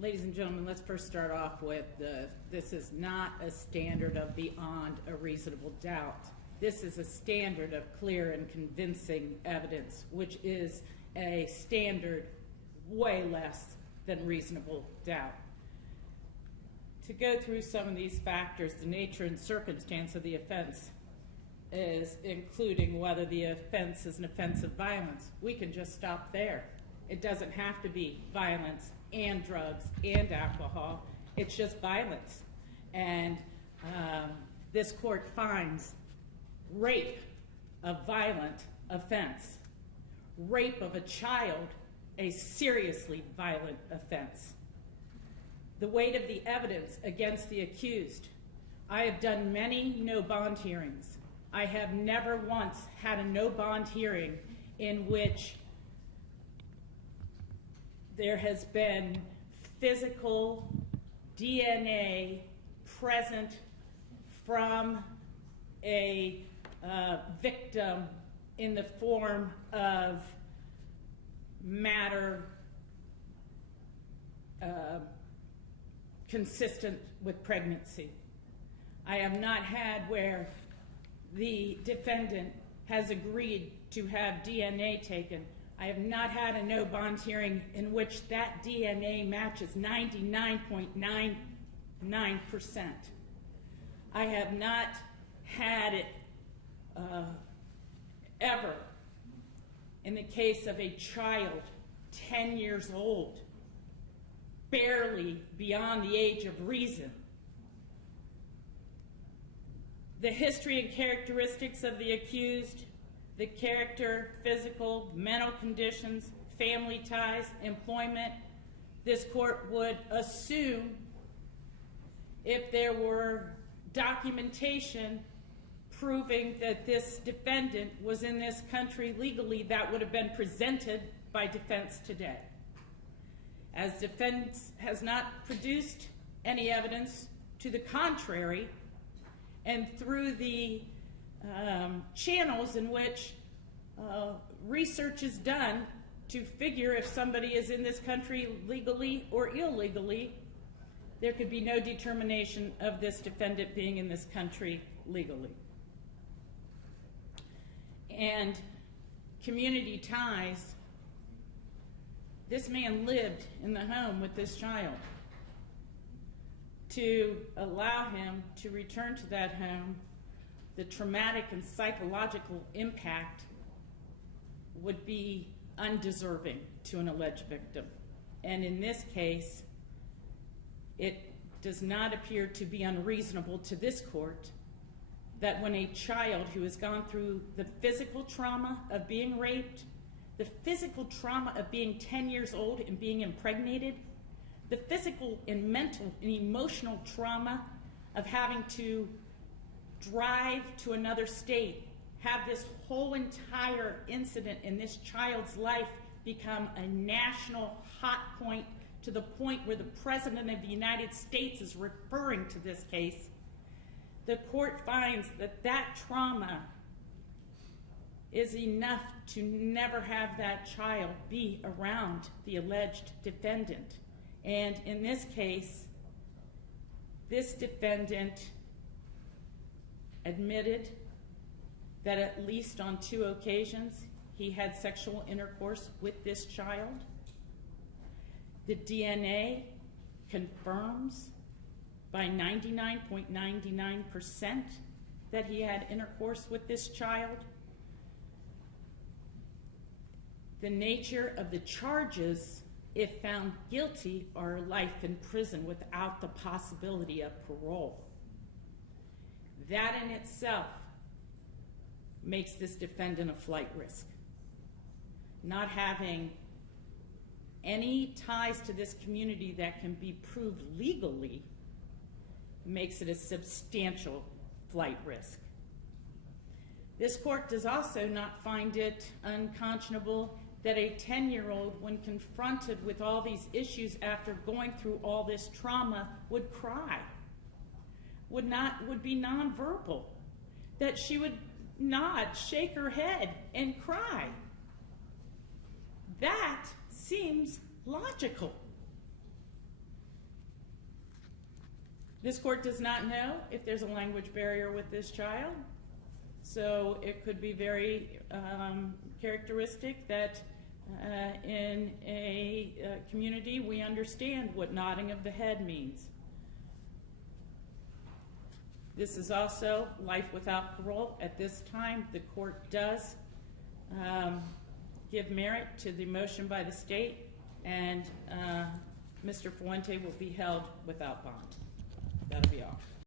Ladies and gentlemen, let's first start off with this is not a standard of beyond a reasonable doubt. This is a standard of clear and convincing evidence, which is a standard way less than reasonable doubt. To go through some of these factors, the nature and circumstance of the offense is including whether the offense is an offense of violence. We can just stop there. It doesn't have to be violence and drugs and alcohol. It's just violence. And this court finds rape a violent offense. Rape of a child a seriously violent offense. The weight of the evidence against the accused. I have done many no bond hearings. I have never once had a no bond hearing in which there has been physical DNA present from a victim in the form of matter consistent with pregnancy. I have not had where the defendant has agreed to have DNA taken. I have not had a no bond hearing in which that DNA matches 99.99%. I have not had it ever in the case of a child 10 years old, barely beyond the age of reason. The history and characteristics of the accused, the character, physical, mental conditions, family ties, employment, this court would assume if there were documentation proving that this defendant was in this country legally, that would have been presented by defense today. As defense has not produced any evidence to the contrary, and through the channels in which research is done to figure if somebody is in this country legally or illegally, there could be no determination of this defendant being in this country legally. And community ties, this man lived in the home with this child. To allow him to return to that home, the traumatic and psychological impact would be undeserving to an alleged victim. And in this case, it does not appear to be unreasonable to this court that when a child who has gone through the physical trauma of being raped, the physical trauma of being 10 years old and being impregnated, the physical and mental and emotional trauma of having to drive to another state, have this whole entire incident in this child's life become a national hot point to the point where the President of the United States is referring to this case, the court finds that that trauma is enough to never have that child be around the alleged defendant. And in this case, this defendant admitted that at least on 2 occasions he had sexual intercourse with this child. The DNA confirms by 99.99% that he had intercourse with this child. The nature of the charges, if found guilty, are life in prison without the possibility of parole. That in itself makes this defendant a flight risk. Not having any ties to this community that can be proved legally makes it a substantial flight risk. This court does also not find it unconscionable that a 10-year-old, when confronted with all these issues after going through all this trauma, would cry, would be nonverbal, that she would nod, shake her head, and cry. That seems logical. This court does not know if there's a language barrier with this child, so it could be very characteristic that in a community we understand what nodding of the head means. This is also life without parole. At this time, the court does give merit to the motion by the state, and Mr. Fuente will be held without bond. That'll be all.